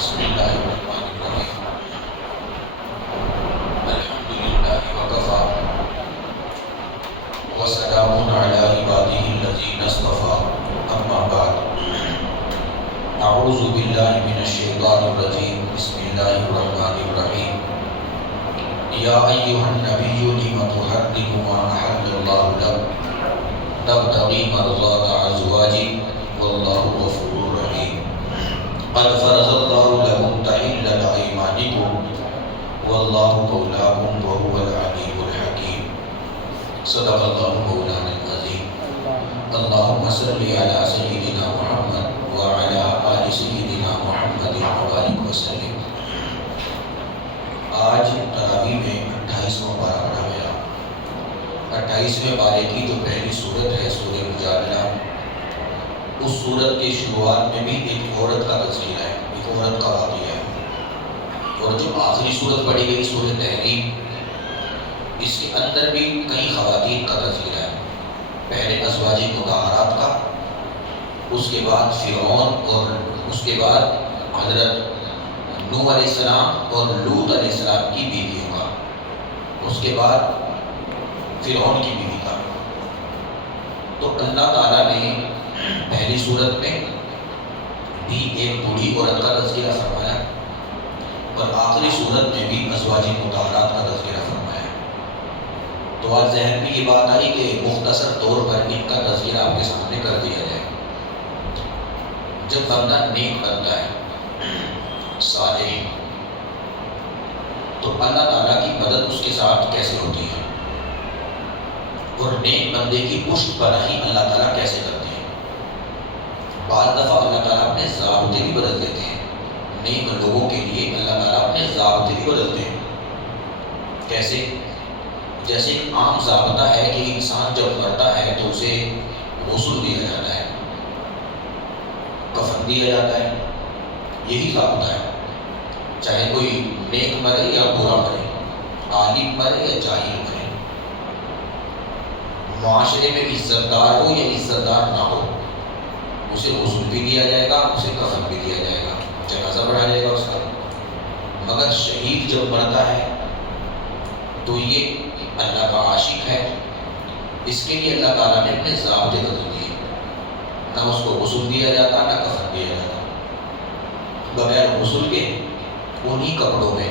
بسم اللہ الرحمن الرحیم الحمد للہ وکفی وسلام علی عبادہ الذین اصطفی اما بعد اعوذ باللہ من الشیطان الرجیم بسم اللہ الرحمن الرحیم یا ایھا النبی لم تحرم ما احل اللہ لک تبتغی مرضات ازواجک واللہ غفور رحیم قد فرض اللہ لکم تحلة ایمانکم واللہ مولاکم وهو العلیم الحکیم صدق اللہ مولانا العظیم اللہم صلی علی سیدنا محمد وعلی آل سیدنا محمد وبارک وسلم۔ آج تراویح میں 28واں پارہ پڑھا گیا۔ 28ویں پارے کی جو پہلی سورت ہے سورہ مجادلہ، اس سورت کی شروعات میں بھی ایک عورت کا تذکرہ ہے، ایک عورت کا واقعہ ہے، اور جو آخری سورت پڑھی گئی سورہ تحریم، اس کے اندر بھی کئی خواتین کا تذکرہ ہے۔ پہلے ازواج مطہرات کا، اس کے بعد فرعون، اور اس کے بعد حضرت نوح علیہ السلام اور لوط علیہ السلام کی بیویوں کا، اس کے بعد فرعون کی بیوی کا۔ تو اللہ تعالیٰ نے پہلی صورت میں بھی ایک بوڑھی عورت کا تذکرہ فرمایا، اور آخری صورت میں بھی ازواج مطہرات کا تذکرہ فرمایا۔ تو آج ذہن میں یہ بات آئی کہ مختصر طور پر ان کا تذکرہ آپ کے سامنے کر دیا جائے۔ جب بندہ نیک بنتا ہے، صالح، تو اللہ تعالیٰ کی مدد اس کے ساتھ کیسے ہوتی ہے، اور نیک بندے کی پشت پناہی اللہ تعالیٰ کیسے کرتے ہیں۔ بعض دفعہ اللہ تعالیٰ اپنے ضابطے بھی بدل دیتے ہیں، نیک لوگوں کے لیے اللہ تعالیٰ اپنے ضابطے بھی بدلتے ہیں۔ کیسے؟ جیسے ایک عام ضابطہ ہے کہ انسان جب مرتا ہے تو اسے غسل دیا جاتا ہے، کفن دیا جاتا ہے، یہی ضابطہ ہے، چاہے کوئی نیک مرے یا برا مرے، عالم مرے یا جاہل مرے، معاشرے میں عزت دار ہو یا عزت دار نہ ہو، اسے غسل بھی دیا جائے گا، اسے کفن بھی دیا جائے گا، جنازہ پڑھایا جائے گا اس کا۔ مگر شہید جب مرتا ہے تو یہ اللہ کا عاشق ہے، اس کے لیے اللہ تعالیٰ نے اپنے ضابطے بدل دیے، نہ اس کو غسل دیا جاتا نہ کفن دیا جاتا، بغیر غسل کے انہی کپڑوں میں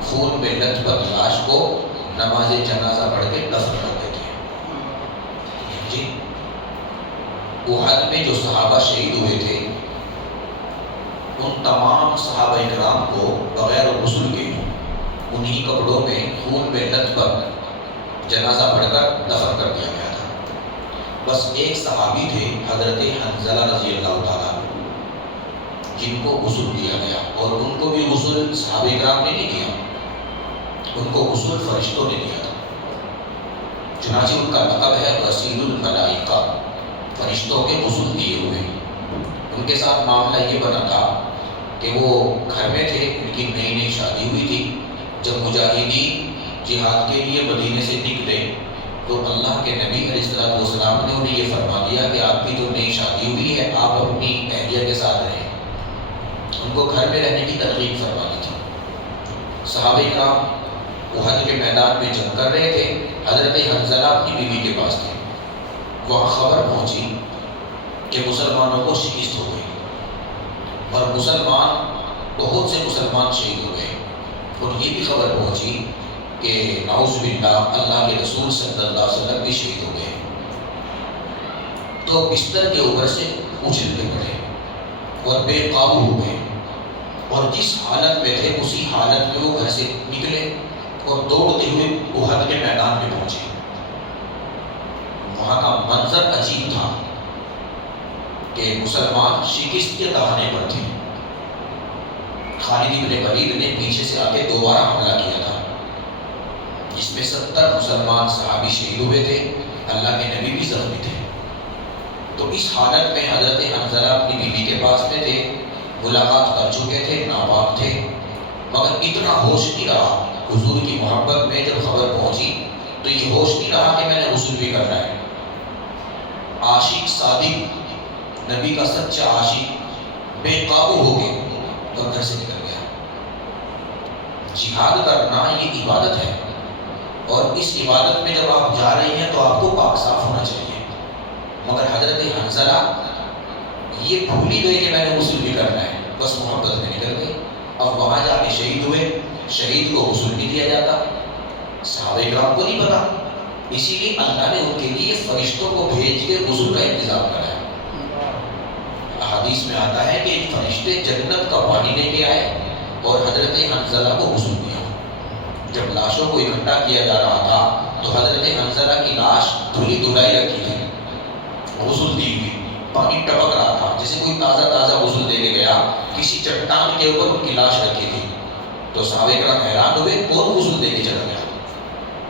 خون میں لت پت لاش کو نماز جنازہ پڑھ کے دفن کر دیتے ہیں۔ جی، احد میں جو صحابہ شہید ہوئے تھے، ان تمام صحابہ اکرام کو بغیر غسل کے انہی کپڑوں میں خون میں لت پت جنازہ پڑھ کر دفن کر دیا گیا تھا۔ بس ایک صحابی تھے حضرت حنظلہ رضی اللہ تعالیٰ، جن کو غسل دیا گیا، اور ان کو بھی غسل صحابہ اکرام نے نہیں دیا، ان کو غسل فرشتوں نے دیا تھا۔ چنانچہ ان کا لقب ہے غسیل الملائکہ، فرشتوں کے غسل دیے ہوئے۔ ان کے ساتھ معاملہ یہ بنا تھا کہ وہ گھر میں تھے، ان کی نئی نئی شادی ہوئی تھی۔ جب مجاہدین جہاد کے لیے مدینے سے نکلے تو اللہ کے نبی علیہ السلام نے انہیں یہ فرما دیا کہ آپ کی جو نئی شادی ہوئی ہے، آپ اپنی اہلیہ کے ساتھ رہیں۔ ان کو گھر میں رہنے کی ترغیب فرما دی تھی۔ صحابہ کرام احد کے میدان میں جنگ کر رہے تھے، حضرت حنظلہ اپنی بیوی کے پاس تھے۔ وہاں خبر پہنچی کہ مسلمانوں کو شکست ہو گئی، اور بہت سے مسلمان شہید ہو گئے، اور یہ بھی خبر پہنچی کہ نعوذ باللہ اللہ کے رسول صلی اللہ علیہ وسلم بھی شہید ہو گئے۔ تو بستر کے اوپر سے اچھلتے پڑے اور بے قابو ہو گئے، اور جس حالت میں تھے اسی حالت میں وہ گھر سے نکلے اور دوڑتے ہوئے احد کے میدان میں پہنچے۔ وہاں کا منظر عجیب تھا کہ مسلمان شکست کے دہانے پر تھے۔ خالد بن ولید نے پیچھے سے آ کے دوبارہ حملہ کیا تھا، جس میں 70 مسلمان صحابی شہید ہوئے تھے، اللہ کے نبی بھی زخمی تھے۔ تو اس حالت میں حضرت حنظلہ اپنی بیوی کے پاس میں تھے، ملاقات کر چکے تھے، ناپاک تھے، مگر اتنا ہوش نہیں رہا حضور کی محبت میں۔ جب خبر پہنچی تو یہ ہوش نہیں رہا کہ میں نے غسل بھی کرنا ہے۔ عاشق صادق، نبی کا سچا عاشق بے قابو ہو گئے اور گھر سے نکل گیا۔ جہاد کرنا یہ عبادت ہے، اور اس عبادت میں جب آپ جا رہے ہیں تو آپ کو پاک صاف ہونا چاہیے۔ مگر حضرت حنظلہ یہ بھول ہی گئے کہ میں نے غسل بھی کرنا ہے، بس محبت میں نکل گئی۔ اب وہاں جا کے شہید ہوئے، شہید کو غسل نہیں دیا جاتا، صحابہ کرام کو نہیں پتا، اسی لیے اللہ نے ان کے لیے فرشتوں کو بھیج کے غسل کا انتظام کرایا۔ حدیث میں آتا ہے کہ فرشتے جنت کا پانی لے کے آئے اور حضرت حنظلہ کو غسل دیا۔ جب لاشوں کو اکٹھا کیا جا رہا تھا تو حضرت حنظلہ کی لاش دھلی دھلائی رکھی تھی، غسل دی ہوئی، پانی ٹپک رہا تھا، جیسے کوئی تازہ تازہ غسل دے کے گیا، کسی چٹان کے اوپر ان کی لاش رکھی تھی۔ تو صحابہ کرام حیران ہوئے، کون غسل دے کے چلا گیا؟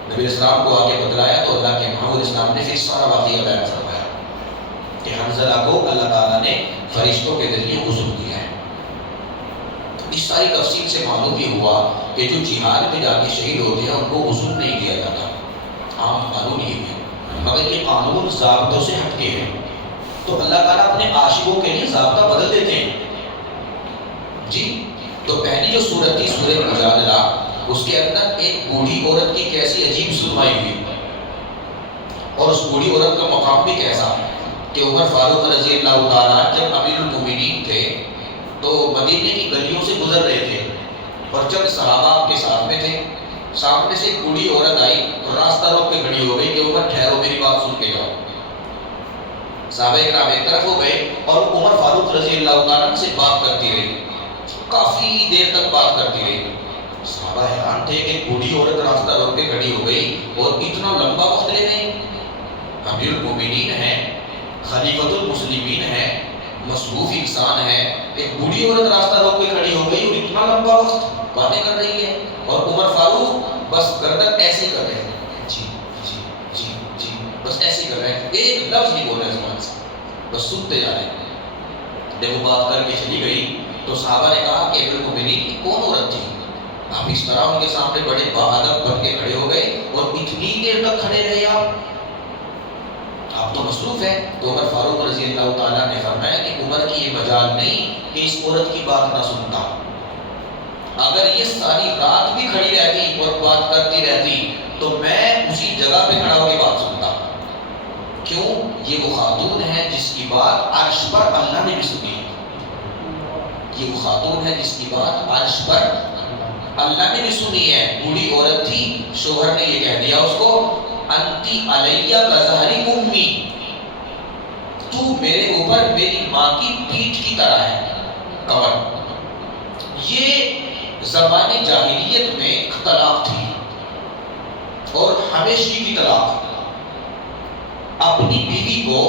نبی اسلام کو آگے بتلایا تو اللہ کے محمد اسلام نے پھر سارا واقعہ بیان فرمایا کہ حنظلہ کو اللہ تعالیٰ نے فرشتوں کے ذریعے غسل دیا ہے۔ اس ساری تفصیل سے معلوم یہ ہوا کہ جو جہاد میں جا کے شہید ہوتے ہیں ان کو غسل نہیں دیا جاتا، عام قانون یہ ہے، مگر یہ قانون ضابطوں سے ہٹ کے ہے۔ تو اللہ تعالیٰ اپنے عاشقوں کے لیے ضابطہ بدل دیتے ہیں جی۔ تو پہلی جو سورت تھی سورہ مجادلہ، اس کے اندر ایک بوڑھی عورت کی کیسی عجیب سنوائی ہوئی، اور اس بوڑھی عورت کا مقام بھی کیسا کہ عمر فاروق رضی اللہ تعالیٰ جب امیر المومنین تھے تو مدینے کی گلیوں سے گزر رہے تھے، اور جب صحابہ آپ کے ساتھ میں تھے، سامنے سے ایک بوڑھی عورت آئی اور راستہ روک کے کھڑی ہو گئی کہ عمر ٹھہرو، میری بات سن کے جاؤ۔ صحابہ کرام ایک طرف ہو گئے اور عمر فاروق رضی اللہ تعالیٰ سے بات کرتی رہی، کافی دیر تک بات کرتی رہی۔ صحابہ حیران تھے کہ بوڑھی عورت راستہ روک کے کھڑی ہو گئی اور اتنا لمبا وقت لے گئی۔ امیر المومنین ہیں، خلیفۃ المسلمین ہیں، مصروف انسان ہے، ایک بوڑھی عورت راستہ روک کے کھڑی ہو گئی اور اتنا لمبا وقت باتیں کر رہی ہے، اور عمر فاروق بس گردن ایسے ہی کر رہے ہیں، جی جی جی جی، بس ایسے ہی کر رہے ہیں، ایک لفظ نہیں بول رہے زبان سے، بس سنتے جا رہے ہیں۔ جب وہ بات کر کے چلی گئی تو صحابہ نے کہا کہ امیر المومنین کی کون عورت تھی؟ آپ اس طرح ان کے سامنے بڑے باادب بن کے کھڑے ہو گئے اور اتنی دیر تک کھڑے رہے آپ تو مصروف ہیں۔ تو عمر فاروق رضی اللہ تعالیٰ نے فرمایا کہ عمر کی یہ مجال نہیں کہ اس عورت کی بات نہ سنتا، اگر یہ ساری رات بھی کھڑی رہتی اور بات کرتی رہتی تو میں اسی جگہ پہ کھڑا ہو کے بات سنتا۔ کیوں؟ یہ وہ خاتون ہے جس کی بات عرش پر اللہ نے بھی سنی ہے، یہ وہ خاتون ہے جس کی بات عرش پر اللہ نے بھی سنی ہے۔ بوڑھی عورت تھی، شوہر نے یہ کہہ دیا اس کو، انتی علیہ کظہری امی، تو میرے اوپر میری ماں کی پیٹھ کی طرح ہے، کمر۔ یہ زمانے جاہلیت میں طلاق تھی، اور ہمیشگی کی طلاق۔ اپنی بیوی کو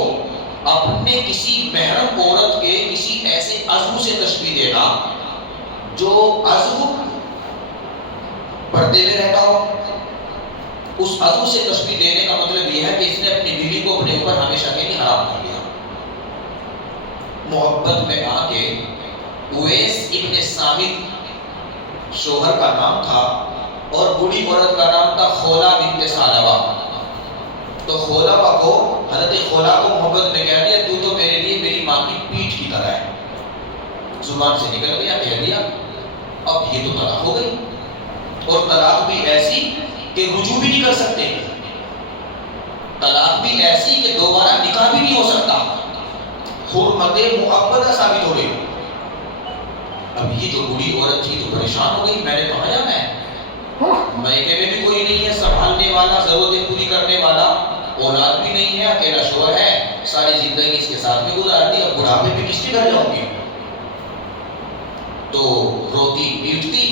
اپنے کسی محرم عورت کے کسی ایسے عضو سے تشبیہ دینا جو عضو پردے میں رہتا ہو، اس عضو سے تشبیہ دینے کا مطلب یہ ہے کہ اس نے اپنی بیوی کو اپنے اوپر ہمیشہ کے لیے حرام کر دیا۔ محبت میں آ کے اویس ابن صامت شوہر کا نام تھا، اور بوڑھی عورت کا نام تھا خولا بنت ثعلبہ۔ تو خولابہ کو، حضرت خولا کو محبت میں کہہ دیا، تو تو میرے لیے میری ماں کی پیٹھ کی طرح ہے۔ زبان سے نکل گیا، کہہ دیا، اب یہ تو طلاق ہو گئی، اور طلاق بھی ایسی کہ رجوع بھی نہیں کر سکتے، طلاق بھی ایسی کہ دوبارہ نکاح بھی نہیں ہو سکتا، حرمت مؤبدہ ثابت ہو گئی۔ اب یہ جو بوڑھی عورت تھی تو پریشان ہو گئی، میں نے کہاں جانا ہے، میکے میں بھی کوئی نہیں ہے سنبھالنے والا، ضرورتیں پوری کرنے والا، اولاد بھی نہیں ہے، اکیلا شوہر ہے، ساری زندگی اس کے ساتھ میں گزار دی، اب بڑھاپے میں کس کے گھر جاؤں گی؟ تو روتی پیٹتی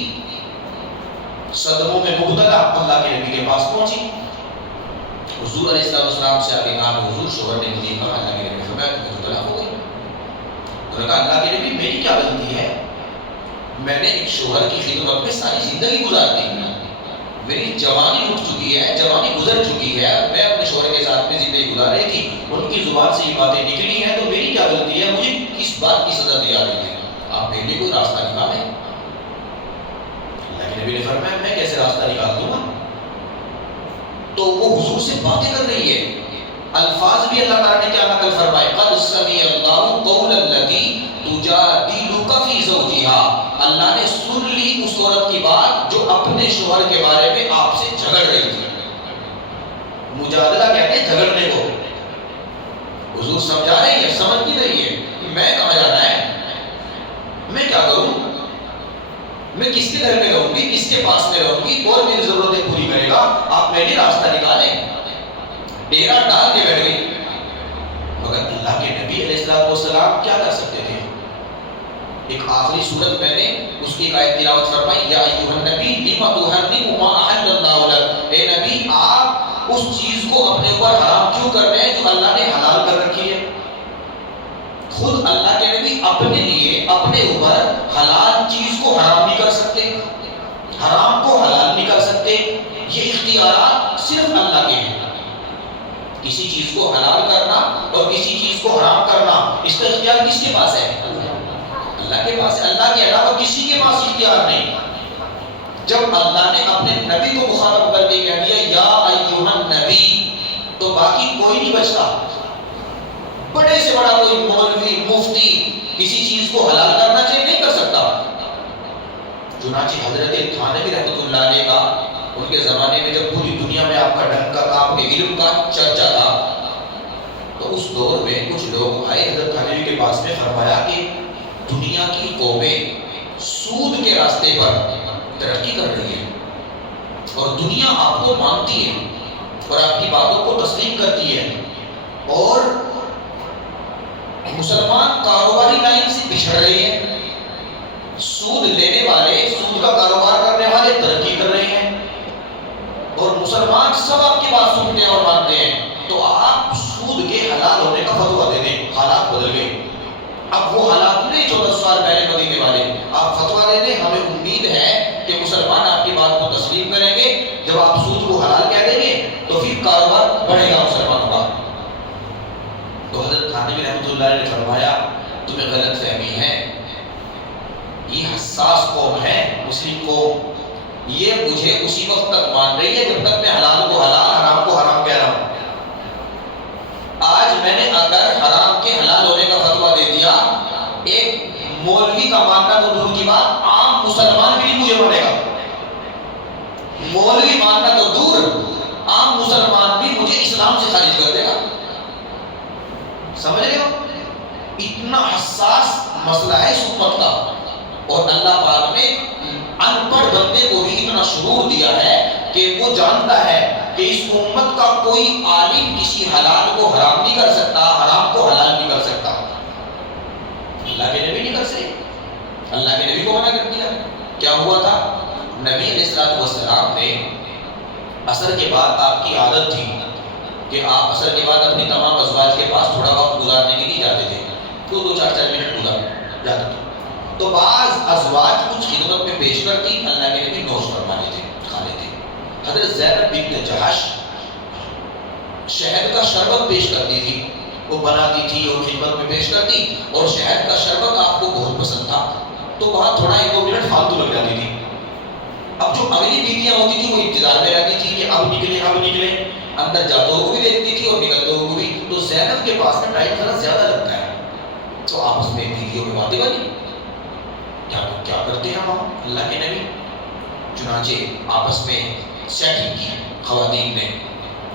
صدموں میں مبتلا اللہ کے نبی کے پاس پہنچی۔ حضور علیہ السلام سے آگے کہا، حضور شوہر نے مجھے کہا، اللہ کے نبی نے فرمایا تمہیں تو طلاق ہو گئی۔ انہوں نے کہا اللہ کے نبی میری کیا غلطی ہے، میں نے ایک شوہر کی خدمت میں ساری زندگی گزار دی، میری جوانی اٹھ چکی ہے، جوانی گزر چکی ہے، میں اپنے شوہر کے ساتھ میں زندگی گزار رہی تھی، ان کی زبان سے یہ باتیں نکلی ہیں، تو میری کیا غلطی ہے، مجھے کس بات کی سزا دی جا رہی ہے، آپ میرے لیے کوئی راستہ نکالیں۔ اللہ کے نبی نے فرمایا میں کیسے راستہ نکال دوں گا؟ تو وہ حضور سے باتیں کر رہی ہے، الفاظ بھی اللہ تعالیٰ نے کیا نقل فرمائے، قد سمع اللہ قول التی تجادلک فی زوجہا، اللہ نے سن لی اس عورت کی بات جو اپنے شوہر کے بارے میں آپ سے جھگڑ رہی تھی. مجادلہ کہتے ہیں جھگڑنے کو. حضور سمجھا رہی ہے, سمجھ نہیں رہی ہے, میں کہاں جانا ہے, میں کیا کروں, میں کس کے گھر میں رہوں گی, کس کے پاس میں رہوں گی, کون میری ضرورتیں پوری کرے گا, آپ میرے لیے راستہ نکالیں. ڈیرا ڈال کے بیٹھ گئی. مگر اللہ کے نبی علیہ السلام کیا کر سکتے تھے؟ ایک آخری صورت میں نے اس کی ایک آیت تلاوت فرمائی, یا ایھا النبی لما تحرم ما احل اللہ لک, اے نبی آپ اس چیز کو اپنے اوپر حرام کیوں کر رہے ہیں جو اللہ نے حلال کر رکھی ہے. خود اللہ کے نبی اپنے لیے اپنے اوپر حلال چیز کو حرام نہیں کر سکتے, حرام کو حلال نہیں کر سکتے. یہ اختیارات صرف اللہ کے ہیں. کسی چیز کو حلال کرنا اور کسی چیز کو حرام کرنا, اس کا اختیار کس کے پاس ہے؟ اللہ کے پاس ہے. اللہ کے علاوہ کسی کے پاس اختیار نہیں. جب اللہ نے اپنے نبی کو مخاطب کر کے کہہ دیا یا ایھا النبی, تو باقی کوئی نہیں بچتا. بڑے سے بڑا کوئی مولوی مفتی کسی چیز کو حلال کرنا چاہے نہیں کر سکتا. چنانچہ حضرت تھانوی رحمۃ اللہ علیہ کا ان کے زمانے میں جب پوری دنیا میں آپ کا ڈنکا کاپ کے علم کا چرچا تھا, تو اس دور میں کچھ لوگ آئے حضرت تھانوی کے پاس میں, فرمایا کہ دنیا کی قومیں سود کے راستے پر ترقی کر رہی ہیں اور دنیا آپ کو مانتی ہے اور آپ کی باتوں کو تسلیم کرتی ہے, اور مسلمان کاروباری لائن سے بچھڑ رہے ہیں. سود لینے والے, سود کا کاروبار کرنے والے ترقی کر رہے ہیں, اور مسلمان سب آپ کی بات سنتے ہیں اور مانتے ہیں. تو آپ سود کے حلال ہونے کا فتویٰ دے دیں. حالات بدل گئے. اب وہ حالات نہیں 14 سال پہلے مدینے والے. آپ فتویٰ دے دیں, ہمیں امید ہے کہ مسلمان آپ کی بات کو تسلیم کریں گے. جب آپ سود کو حلال کہہ دیں گے تو پھر کاروبار بڑھے گا مسلمانوں کا. تو حضرت تھانوی رحمۃ اللہ علیہ نے فرمایا تمہیں غلط فہمی ہے, یہ حساس قوم ہے مسلم قوم, یہ مجھے اسی وقت تک مان رہی ہے جب تک میں حلال کو حلال حرام کو حرام کہہ رہا ہوں. آج میں نے اگر حرام کے حلال ہونے کا فتویٰ دے دیا, ایک مولوی کا ماننا تو دور کی بات, عام مسلمان بھی نہیں مجھے مانے گا. مولوی ماننا تو دور, عام مسلمان بھی مجھے اسلام سے خارج کر دے گا. سمجھ رہے ہو, اتنا حساس مسئلہ ہے اس امت کا. اور اللہ پاک نے ان پڑھ بندے کو بھی اتنا شعور دیا ہے کہ وہ جانتا ہے کہ اس امت کا کوئی عالم کسی حلال کو حرام نہیں کر سکتا, حرام کو حلال نہیں کر سکتا. اللہ کے نبی نہیں کر سکے, اللہ کے نبی کو منع کر دیا. کیا ہوا تھا, نبی علیہ السلام نے عصر کے بعد, آپ کی عادت تھی کہ آپ عصر کے بعد اپنی تمام ازواج کے پاس تھوڑا وقت گزارنے کے لیے جاتے تھے, تو 2-4 منٹ گزار جاتے تھے. تو بعض ازواج کچھ خدمت میں پیش کرتی, اللہ کے نبی نوش فرما لیتے, کھا لیتے. حضرت زینب بنت جہش شہد کا شربت پیش کرتی تھی, وہ بناتی تھی اور خدمت میں پیش کرتی, اور شہد کا شربت آپ کو بہت پسند تھا, تو وہاں تھوڑا 1-2 منٹ فالتو لگ جاتی تھی. اب جو اگلی بیویاں ہوتی تھی وہ انتظار میں رہتی تھی کہ اب نکلے اب نکلے, اندر جاتے ہوئے بھی دیکھتی تھی اور نکلتے ہوئے بھی. تو زینب کے پاس میں ٹائم ذرا زیادہ لگتا ہے, تو آپس میں بیویوں میں باتیں بنی, کیا کرتے ہیں ہم اللہ کے نبی. چنانچہ آپس میں سیٹنگ کی خواتین نے,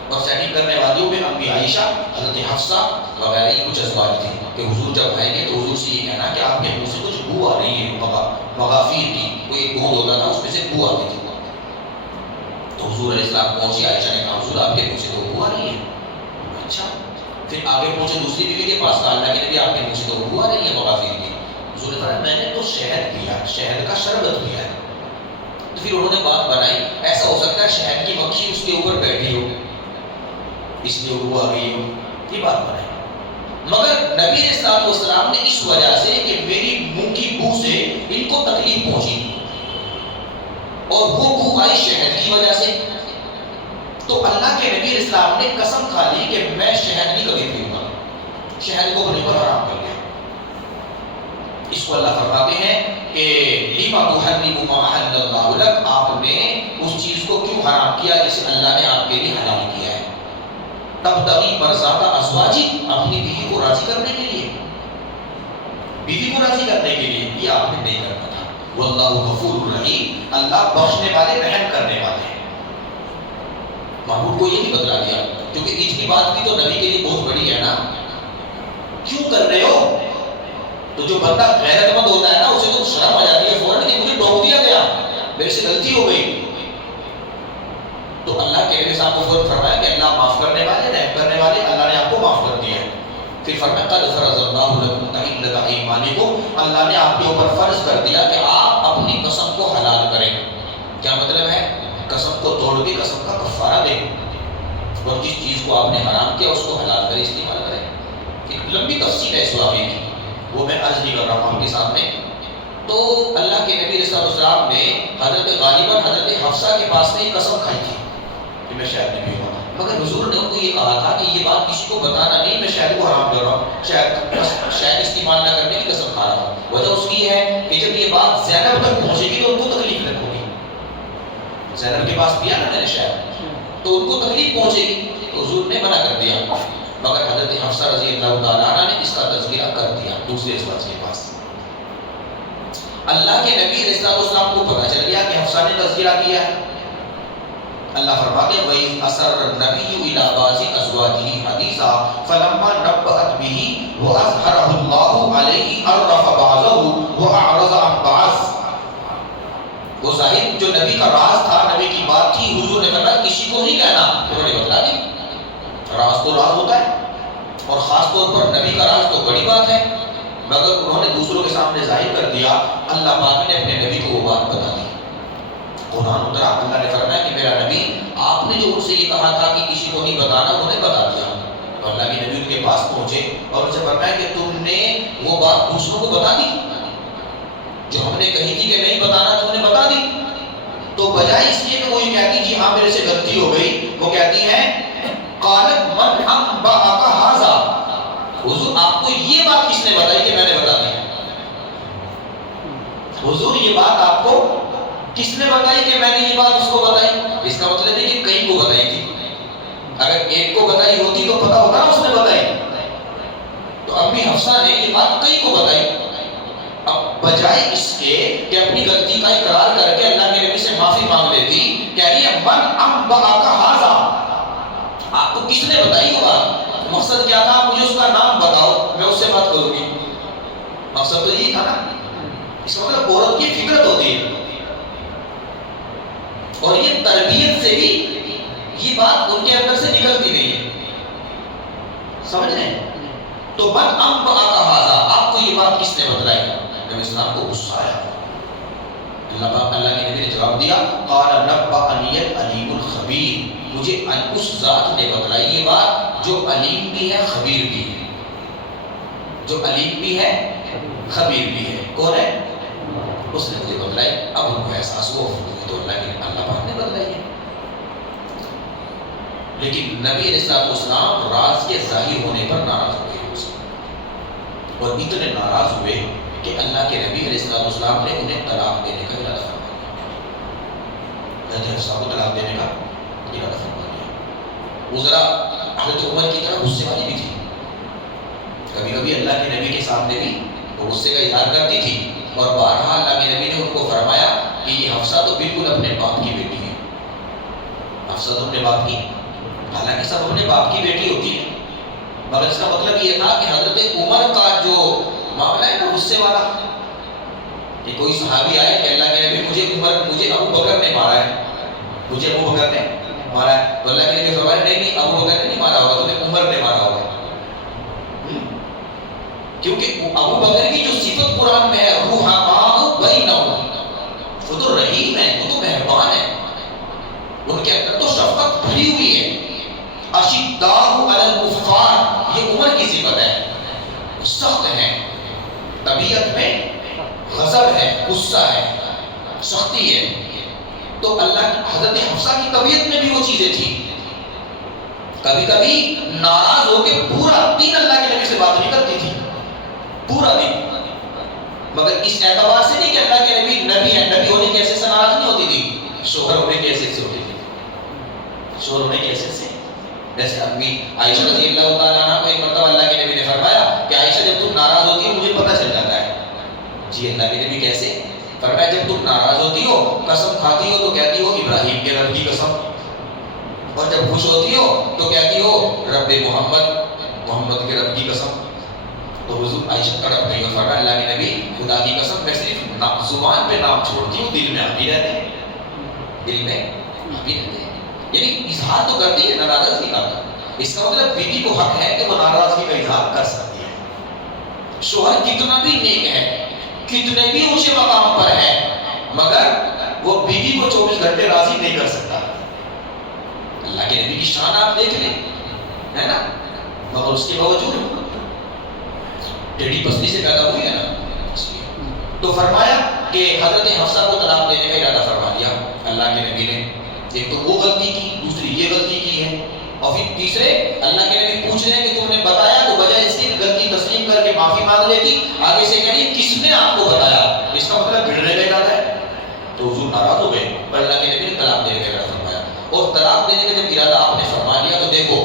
اور سیٹنگ کرنے والیوں میں امی عائشہ, حضرت حفصہ وغیرہ ہی کچھ ازواج تھے کہ حضور جب آئیں گے تو حضور سے یہ کہنا کہ آپ کے منہ سے کچھ بو آ رہی ہے, مغافیر کی کوئی ایک گوند ہوتا تھا اس میں سے بو آتی تھی. تو حضور علیہ السلام پہنچی, عائشہ نے کہا حضور آپ کے منہ سے تو بو آ رہی ہے. اچھا, پھر آگے پہنچے دوسری بیوی کے پاس, کہا اللہ کے نبی آپ کے منہ سے تو بو آ رہی ہے مغافیر کی. حضور نے فرمایا میں نے تو شہد پیا, شہد کا شربت پیا ہے. تو پھر انہوں نے بات بنائی, ایسا ہو سکتا ہے شہد کی مکھی اس کے اوپر بیٹھی ہو اس لیے وہ آ گئی ہو, یہ بات بنائی. مگر نبی علیہ السلام نے اس وجہ سے کہ میری منہ کی بو سے ان کو تکلیف پہنچی, اور وہ بو آئی شہد کی وجہ سے, تو اللہ کے نبی علیہ السلام نے قسم کھا لی کہ میں شہد نہیں کبھی پیوں گا, شہد کو اپنے پر حرام کر لیا. اس کو اللہ فرماتے ہیں کہ لما تحرم ما احل اللہ لک, آپ نے اس چیز کو کیوں حرام کیا جسے اللہ نے آپ کے لیے حلال کیا ہے. تبتغی مرضات ازواجک, اپنی بیوی کو راضی کرنے کے لیے, بیوی کو راضی کرنے کے لیے, یہ آپ نے نہیں کرنا تھا. واللہ غفور رحیم، اللہ بخشنے والے رحم کرنے والے ہیں۔ محمود کو یہ نہیں بدلا دیا، کیونکہ پچھلی بات بھی تو نبی کے لیے بہت بڑی ہے نا، کیوں کر رہے ہو؟ تو جو بندہ غیرت مند ہوتا ہے نا، اسے تو شرم آ جاتی ہے فوراً کہ مجھے ٹوک دیا گیا، میرے سے غلطی ہو گئی۔ تو اللہ کے نبی صاحب کو فوراً فرمایا کہ اللہ معاف کرنے والے، رحم کرنے والے، اللہ نے آپ کو معاف کر دیا ہے۔ پھر فرمایا قد فرض اللہ لکم تحلۃ ایمانکم، اللہ نے آپ کے اوپر فرض کر دیا کہ آپ اپنی قسم کو حلال کریں۔ کیا مطلب ہے؟ قسم کو توڑ کے قسم کا کفارہ دیں، اور جس چیز کو آپ نے حرام کیا اس کو حلال کریں، استعمال کریں۔ ایک لمبی تفصیل ہے اس واقعے کی، وہ میں عرض نہیں کر رہا ہوں آپ کے سامنے۔ تو اللہ کے نبی صلی اللہ علیہ وسلم نے حضرت غالباً حضرت حفصہ کے پاس میں قسم کھائی تھی کہ میں شاید نہیں پیوں گا، مگر حضور نے ان کو یہ کہا تھا کہ یہ بات کسی کو بتانا نہیں، میں شاید کو حرام کر رہا ہوں، شاید استعمال نہ کرنے کی قسم کھا رہا ہوں۔ وجہ اس کی ہے کہ جب یہ بات زینب تک پہنچے گی تو ان کو تکلیف نہیں ہوگی۔ زینب کے پاس پیا نا میں نے شاید، تو ان کو تکلیف پہنچے گی، تو حضور نے منع کر دیا، مگر حضرت حفصہ رضی اللہ تعالیٰ عنہ نے اس کا تذکرہ کر دیا دوسرے شخص کے پاس۔ اللہ کے نبی علیہ السلام کو پتہ چل گیا کہ حفصہ نے تذکرہ کیا ہے۔ اللہ فرماتے ہیں وَإِذْ أَسَرَّ النَّبِيُّ إِلَىٰ بَعْضِ أَزْوَاجِهِ حَدِيثًا فَلَمَّا نَبَّأَتْ بِهِ وَأَظْهَرَهُ اللَّهُ عَلَيْهِ عَرَّفَ بَعْضَهُ وَأَعْرَضَ عَن بَعْضٍ۔ وہ ظاہر جو نبی کا راز تھا، نبی کی بات تھی، حضور نے فرمایا کسی کو نہیں کہنا، انہوں نے بتلا دی۔ راز تو راز ہوتا ہے، اور خاص طور پر نبی کا راز تو بڑی بات ہے، مگر انہوں نے دوسروں کے سامنے ظاہر کر دیا۔ اللہ پاک نے اپنے نبی کو وہ بات بتا دی۔ قرآن اترا، اللہ نے فرمایا کہ میرا نبی آپ نے جو ان سے یہ کہا تھا کہ کسی کو نہیں بتانا، انہوں نے بتا دیا۔ تو اللہ کے نبی ان کے پاس پہنچے اور ان سے فرمایا کہ تم نے وہ بات دوسروں کو بتا دی جو ہم نے کہی تھی کہ نہیں بتانا، تم نے بتا دی۔ تو بجائے اس لیے کہ وہ یہ کہتی جی ہاں میرے سے غلطی ہو گئی، وہ کہتی ہیں قالت من انبأک ھذا، حضور آپ کو یہ بات کس نے بتائی کہ میں نے بتا دی؟ حضور یہ بات آپ کو کس نے بتائی کہ میں نے یہ بات اس کو بتائی؟ اس کا مطلب ہے کہ کئی کو بتائی تھی، اگر ایک کو بتائی ہوتی تو پتا ہوتا نا اس نے بتائی۔ تو امی حفصہ نے یہ بات کئی کو بتائی۔ اب بجائے اس کے کہ اپنی غلطی کا اقرار کر کے اللہ کے نبی سے معافی مانگ لیتی، کہہ رہی ہے من انبأک ھذا، آپ کو کس نے بتائی وہ بات؟ مقصد کیا تھا؟ مجھے اس کا نام بتاؤ، میں اس سے بات کروں گی۔ مقصد تو یہی تھا نا۔ اس کا مطلب عورت کی فطرت ہوتی ہے، اور یہ تربیت سے بھی یہ بات ان کے اندر سے نکلتی نہیں ہے، سمجھ رہے ہیں؟ تو من انبأک ھذا، آپ کو یہ بات کس نے بتلائی؟ نبی اسلام کو غصہ آیا۔ اللہ کے نبی نے جواب دیا قال نبأنی العلیم الخبیر، مجھے اس ذات نے بتلائی یہ بات جو علیم بھی ہے خبیر بھی ہے، جو علیم بھی ہے خبیر بھی ہے۔ کون ہے؟ اس نے مجھے بتلائی۔ اب ان کو احساس ہوا تو اللہ پاک نے بتلائی ہے۔ لیکن نبی علیہ السلام راز کے ظاہر ہونے پر ناراض ہو گئے، اور اتنے ناراض ہوئے کہ اللہ کے نبی علیہ السلام نے انہیں طلاق دینے کا ارادہ فرما دیا۔ حضرت حفصہ کو طلاق دینے کا ارادہ فرما دیا۔ وہ ذرا حضرت عمر کی طرح غصے والی بھی تھی، کبھی کبھی اللہ کے نبی کے سامنے بھی وہ غصے کا اظہار کرتی تھی، اور بارہا اللہ کے نبی نے ان کو فرمایا کہ یہ حفصہ تو بالکل اپنے باپ کی بیٹی ہے۔ حفصہ تو اپنے باپ کی، حالانکہ سب اپنے باپ کی بیٹی ہوتی ہے، مگر اس کا مطلب یہ تھا کہ حضرت عمر کا جو معاملہ ہے نا غصے والا، کہ کوئی صحابی آئے کہ اللہ کے نبی مجھے ابو بکر نے مارا ہے، مجھے ابو بکر نے مارا ہے، تو اللہ کے نبی فرمایا نہیں ابو بکر نے نہیں مارا ہوگا، تمہیں عمر نے مارا ہوگا، کیونکہ ابو بکر کی جو صفت قرآن میں ہے رحماء بینہم، وہ تو رحیم ہے، وہ تو مہربان ہے، ان کے اندر تو شفقت بھری ہوئی ہے۔ اشداء علی الکفار، یہ عمر کی صفت ہے، سخت ہے، طبیعت میں غضب ہے، غصہ ہے، سختی ہے۔ تو اللہ حضرت حفصہ کی طبیعت میں بھی وہ چیزیں تھیں، کبھی کبھی ناراض ہو کے پورا دن اللہ کے نبی سے بات نہیں کرتی تھی، پورا دن، مگر اس اعتبار سے نہیں کہ اللہ کے نبی ہے، نبی ہونے کی حیثیت سے ناراض نہیں ہوتی تھی، شوہر ہونے کی حیثیت سے ہوتی تھی، شوہر ہونے کی حیثیت سے۔ جیسے امی عائشہ رضی اللہ تعالیٰ عنہ کو ایک مرتبہ اللہ کے نبی نے فرمایا کہ عائشہ جب تم ناراض ہوتی ہے مجھے پتہ چل جاتا ہے۔ جی اللہ کے نبی کیسے؟ فرمایا جب تم ناراض ہوتی ہو قسم کھاتی ہو تو کہتی ہو ابراہیم کے رب کی قسم، اور جب خوش ہوتی ہو تو کہتی ہو رب محمد کے رب کی قسم۔ تو حضور عائشہ تڑپ گئی اور فرمایا اللہ کے نبی خدا کی قسم میں صرف زبان پہ نام چھوڑتی ہوں، دل میں آپ ہی رہتے ہیں، دل میں آپ ہی رہتے ہیں۔ یعنی اظہار تو کرتی ہے ناراضگی کا، اس کا مطلب بیوی کو حق ہے کہ وہ ناراضگی کا اظہار کر سکتی ہے۔ شوہر کتنا بھی نیک ہے، کتنے بھی اونچے مقام پر ہے، مگر وہ بیوی کو 24 گھنٹے راضی نہیں کر سکتا۔ اللہ کے نبی کی شان آپ دیکھ لیں، ہے نا، مگر اس کے باوجود ٹیڑھی پسلی سے پیدا ہوئی ہے نا، تو فرمایا کہ حضرت حفصہ کو طلاق دینے کا ارادہ فرما لیا اللہ کے نبی نے۔ ایک تو وہ غلطی کی، دوسری یہ غلطی کی ہے، اور پھر تیسرے اللہ کے نبی پوچھ رہے ہیں کہ تم نے بتایا، تو بجائے اس کی غلطی تسلیم کر کے معافی مانگ لیتی، آگے سے کہہ رہی کس نے آپ کو بتایا، اس کا مطلب بھڑنے کا ارادہ ہے۔ تو حضور ناراض ہو گئے، پر اللہ کے نبی نے طلاق دینے کا ارادہ فرمایا، اور طلاق دینے کا جب ارادہ آپ نے فرما لیا تو دیکھو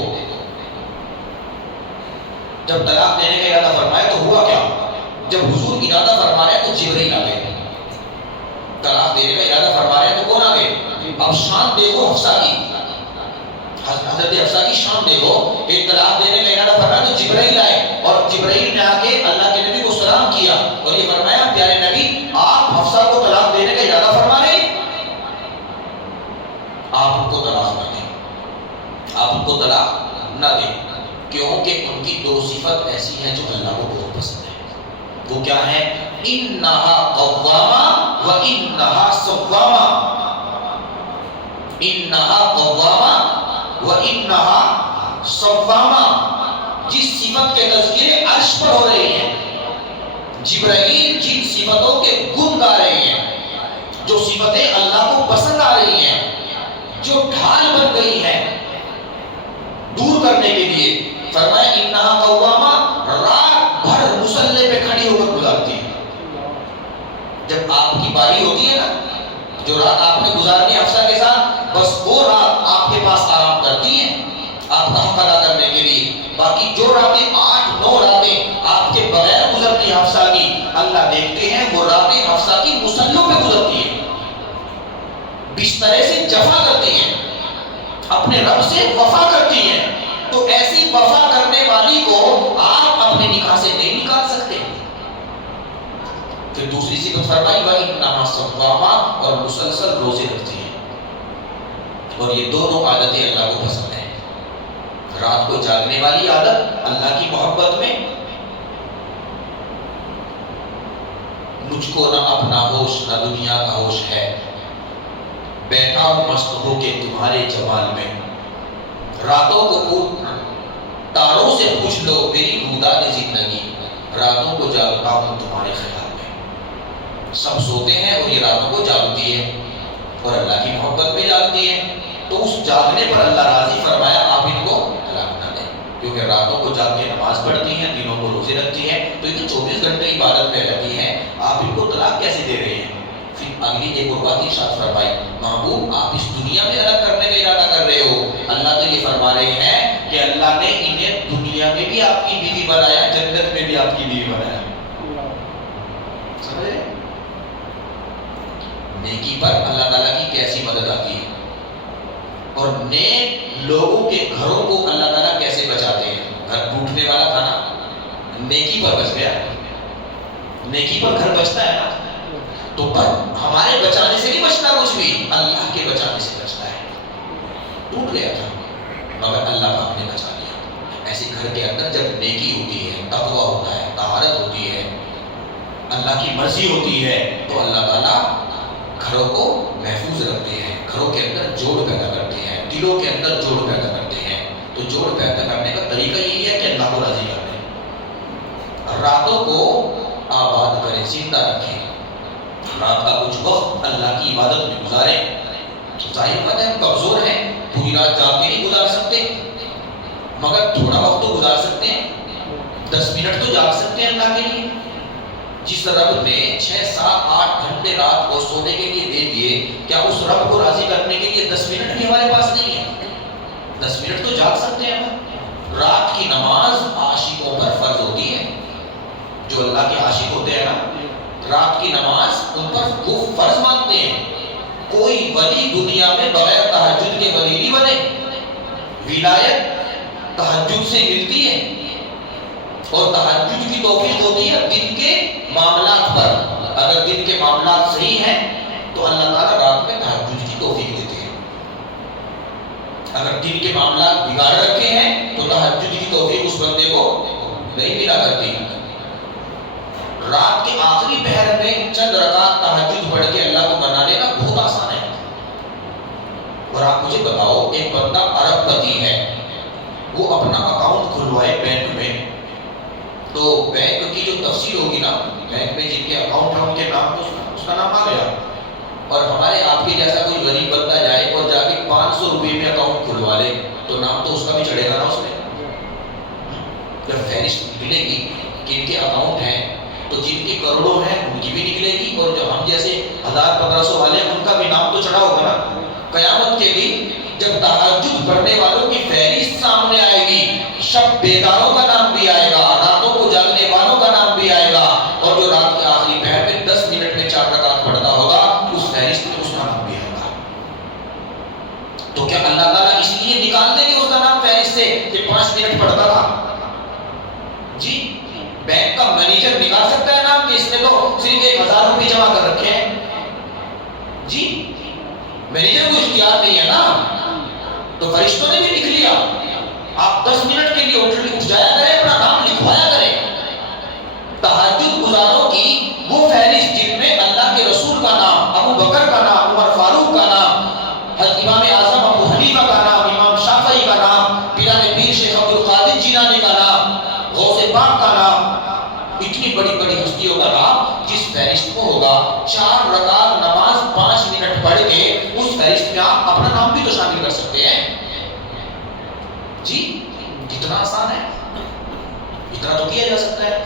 جب طلاق دینے کا ارادہ فرمایا تو ہوا کیا؟ جب حضور ارادہ فرما رہے ہیں تو جبرائیل آ گئے، طلاق دینے کا ارادہ فرما رہے ہیں تو کون آ گئے؟ اب شان دیکھو حفصہ کی، حضرت حفصہ کی شان دیکھو، ایک طلاق دینے کا ارادہ فرمایا تو جبرائیل آئے، اور جبرائیل نے آ کے اللہ کے نبی کو سلام کیا اور یہ فرمایا پیارے نبی آپ حفصہ کو طلاق دینے کا ارادہ فرما رہے ہیں، آپ ان کو طلاق نہ دیں، آپ ان کو طلاق نہ دیں، کیونکہ ان کی دو صفت ایسی ہیں جو اللہ کو بہت پسند ہے۔ وہ کیا ہے؟ انہا قوامہ و انہا صوامہ، انہا قوامہ و انہا صوامہ، جس صفت کے تذکرے عرش پر ہو رہے ہیں، جبرائیل جن صفتوں کے گن گا رہے ہیں، جو صفتیں اللہ کو پسند آ رہی ہیں، جو ڈھال بن گئی ہے دور کرنے کے لیے، فرمایا انہا قوامہ، رات بھر مصلے پہ کھڑی ہو کر گزارتی ہے۔ جب آپ کی باری ہوتی ہے نا، جو رات آپ نے گزارنی ہے حفصہ کے ساتھ، بس وہ رات آپ کے پاس آرام کرتی ہیں آپ کا حق ادا کرنے کے لیے، باقی جو راتیں 8-9 راتیں آپ کے بغیر گزرتی ہیں حفصہ کی، اللہ دیکھتے ہیں وہ راتیں حفصہ کی مصلوں پہ گزرتی ہیں، بسترے سے جفا کرتی ہیں، اپنے رب سے وفا کرتی ہیں، تو ایسی وفا کرنے والی کو آپ اپنے نکاح سے نہیں نکال سکتے۔ پھر دوسری صفت فرمائی وَإِنَّهَا صَوَّامَةٌ، اور مسلسل روزے رکھتی ہیں، اور یہ دونوں عادتیں اللہ کو پسند ہیں۔ رات کو جاگنے والی عادت اللہ کی محبت میں، مجھ کو نہ اپنا ہوش نہ دنیا کا ہوش ہے، بیٹھا ہوں مست ہو کے تمہارے جمال میں، راتوں کو تاروں سے پوچھ لو میری روداد زندگی، راتوں کو جاگتا ہوں تمہارے خیال میں۔ سب سوتے ہیں اور یہ راتوں کو جاگتی ہے اور اللہ کی محبت میں جاگتی ہے، تو اس جاگنے پر اللہ راضی فرمایا آپ ان کو طلاق نہ دیں، کیونکہ راتوں کو جاگ کے نماز پڑھتی ہیں، دنوں کو روزے رکھتی ہیں، تو یہ 24 گھنٹے عبادت میں رہتی ہیں، آپ ان کو طلاق کیسے دے رہے ہیں؟ پھر اگلی ایک اور بات ارشاد فرمائی محبوب آپ اس دنیا میں الگ کرنے کا ارادہ کر رہے ہو، اللہ تو یہ فرما رہے ہیں کہ اللہ نے انہیں دنیا میں بھی آپ کی بیوی بنایا، جنت میں بھی آپ کی بیوی بنایا۔ سمجھ رہے؟ نیکی پر اللہ تعالیٰ کی کیسی مدد آتی ہے، اور نیک لوگوں کے گھروں کو اللہ تعالیٰ کیسے بچاتے ہیں۔ گھر ٹوٹنے والا تھا نا، نیکی پر بچ گیا، نیکی پر گھر بچتا ہے نا، تو پر ہمارے بچانے سے نہیں بچتا کچھ بھی، اللہ کے بچانے سے بچتا ہے۔ ٹوٹ گیا تھا مگر اللہ پاک نے بچا لیا۔ ایسے گھر کے اندر جب نیکی ہوتی ہے، تقویٰ ہوتا ہے، طہارت ہوتی ہے، اللہ کی مرضی ہوتی ہے، تو اللہ تعالیٰ گھروں کو محفوظ رکھتے ہیں، گھروں کے اندر جوڑ پیدا کرتے ہیں، دلوں کے اندر جوڑ پیدا کرتے ہیں۔ تو جوڑ پیدا کرنے کا طریقہ یہی ہے کہ اللہ کو راضی کر دیں، راتوں کو آباد کریں، زندہ رکھیں، رات کا کچھ وقت اللہ کی عبادت میں گزاریں۔ ظاہر بات ہے ہم کمزور ہیں، پوری رات جاگ کے نہیں گزار سکتے، مگر تھوڑا وقت تو گزار سکتے ہیں، 10 منٹ تو جاگ سکتے ہیں اللہ کے لیے۔ جس رب نے 6, 7, 8 گھنٹے رات کو سونے کے لیے دے دیے، کیا اس رب کو راضی کرنے کے لیے 10 منٹ بھی ہمارے پاس نہیں ہے؟ 10 منٹ تو جاگ سکتے ہیں نا۔ رات کی نماز عاشقوں پر فرض ہوتی ہے، جو اللہ کے عاشق ہوتے ہیں نا، رات کی نماز ان پر وہ فرض مانتے ہیں. کوئی ولی دنیا میں بغیر تہجد کے ولی نہیں بنے. ولایت تہجد سے ملتی ہے اور تہجد کی توفیق ہوتی ہے دن کے معاملات پر. اگر دن کے معاملات صحیح ہیں تو اللہ تعالیٰ رات میں تہجد کی توفیق دیتے ہیں. اگر دن کے معاملات بگاڑ رکھے ہیں تو تہجد کی توفیق اس بندے کو نہیں ملا کرتی. رات کے آخری پہر میں چند رکعت تہجد پڑھ کے اللہ کو منا لینا بہت آسان ہے. اور آپ مجھے بتاؤ، ایک بندہ ارب پتی ہے، وہ اپنا اکاؤنٹ کھلوائے بینک میں، تو بینک کی جو تفصیل ہوگی نا، بینک میں جن کے اکاؤنٹ ہیں ان کے نام تو اس کا نام آ گیا. اور ہمارے آپ کے جیسا کوئی غریب بندہ جائے اور جا کے 500 روپے میں اکاؤنٹ کھلوا لے تو نام تو اس کا بھی چڑھے گا نا اس میں. جب فہرست ملے گی کہ ان کے اکاؤنٹ ہیں تو جن کے کروڑوں ہیں ان کی بھی نکلے گی، اور جو ہم جیسے 1000-1500 والے ہیں ان کا بھی نام تو چڑھا ہوگا نا. قیامت کے دن جب تہجد پڑھنے والوں کی فہرست سامنے آئے گی، شب بیداروں کا نام بھی آئے گا، راتوں کو جاگنے والوں کا نام بھی آئے گا، اور جو رات کے آخری پہر میں 10 منٹ میں 4 رکعت پڑھتا ہوگا اس فہرست میں اس کا نام بھی آئے گا. تو کیا اللہ تعالیٰ اس لیے نکال دیں گے اس کا نام فہرست سے کہ 5 منٹ پڑھتا تھا؟ جی بینک کا مینیجر نکال سکتا ہے نام کہ اس نے تو صرف 1000 روپے جمع کر رکھے ہیں؟ جی مینیجر کو اختیار نہیں ہے نا. تو فرشتوں نے بھی لکھ لیا. آپ 10 منٹ کے لیے اٹھ جایا کریں، اپنا نام لکھوایا کریں. تہجد گزاروں کی وہ فہرست جن میں اللہ کے رسول کا نام، ابو بکر کا نام، عمر فاروق کا نام، حضرت امام اعظم ابو حنیفہ کا نام، امام شافعی کا نام، پیران پیر شیخ عبد القادر جیلانی کا نام، غوث پاک کا نام، اتنی بڑی بڑی ہستیوں کا نام جس فہرست میں ہوگا. 4 رکعت نماز 5 منٹ پڑھ کے اس فہرست میں آپ اپنا نام بھی تو شامل کر سکتے ہیں. جی کتنا آسان ہے، اتنا تو کیا جا سکتا ہے.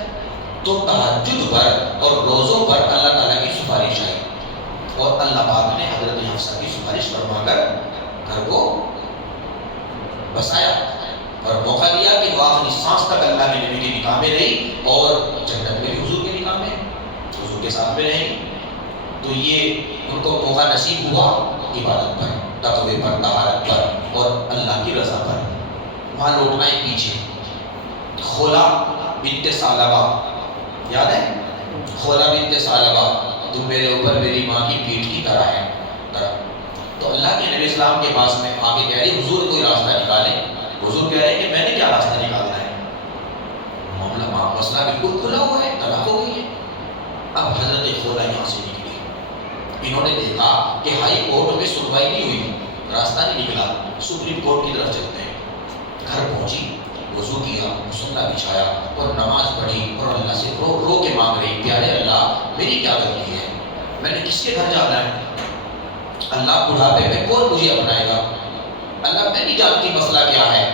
تو تہجد پر اور روزوں پر اللہ تعالیٰ کی سفارش آئی اور اللہ پاک نے حضرت حفصہ کی سفارش فرما کر گھر کو بسایا اور موقع دیا کہ وہ آخری سانس تک اللہ کے نبی کی نکاح میں رہی اور جنت میں بھی حضور کے نکاح میں، حضور کے ساتھ میں رہی. تو یہ ان کو موقع نصیب ہوا عبادت پر، تقوی پر، طہارت پر اور اللہ کی رضا پر. وہاں لوٹنا ہے پیچھے. خولا بنت ثعلبہ یاد ہے؟ خولا بنت ثعلبہ، تم میرے اوپر میری ماں کی پیٹھ کی طرح ہے. تو اللہ کے نبی اسلام کے پاس میں آگے کہہ رہی حضور کوئی راستہ نکالیں. حضور کہہ رہے ہیں کہ میں نے کیا راستہ نکالنا ہے، معاملہ مسئلہ بالکل کھلا ہوا ہے، طلاق ہو گئی ہے. اب حضرت خولا یہاں سے نکلی. انہوں نے دیکھا کہ ہائی کورٹ میں سنوائی نہیں ہوئی، راستہ نہیں نکلا، سپریم کورٹ کی طرف چلتے ہیں. گھر پہنچی، وضو کیا، مصلی بچھایا اور نماز پڑھی اور اللہ سے رو رو کے مانگ رہی، پیارے اللہ میری کیا غلطی ہے، میں نے کس کے گھر جانا ہے؟ اللہ بڑھاپے میں کون مجھے اپنائے گا؟ اللہ میں نہیں جانتی مسئلہ کیا ہے،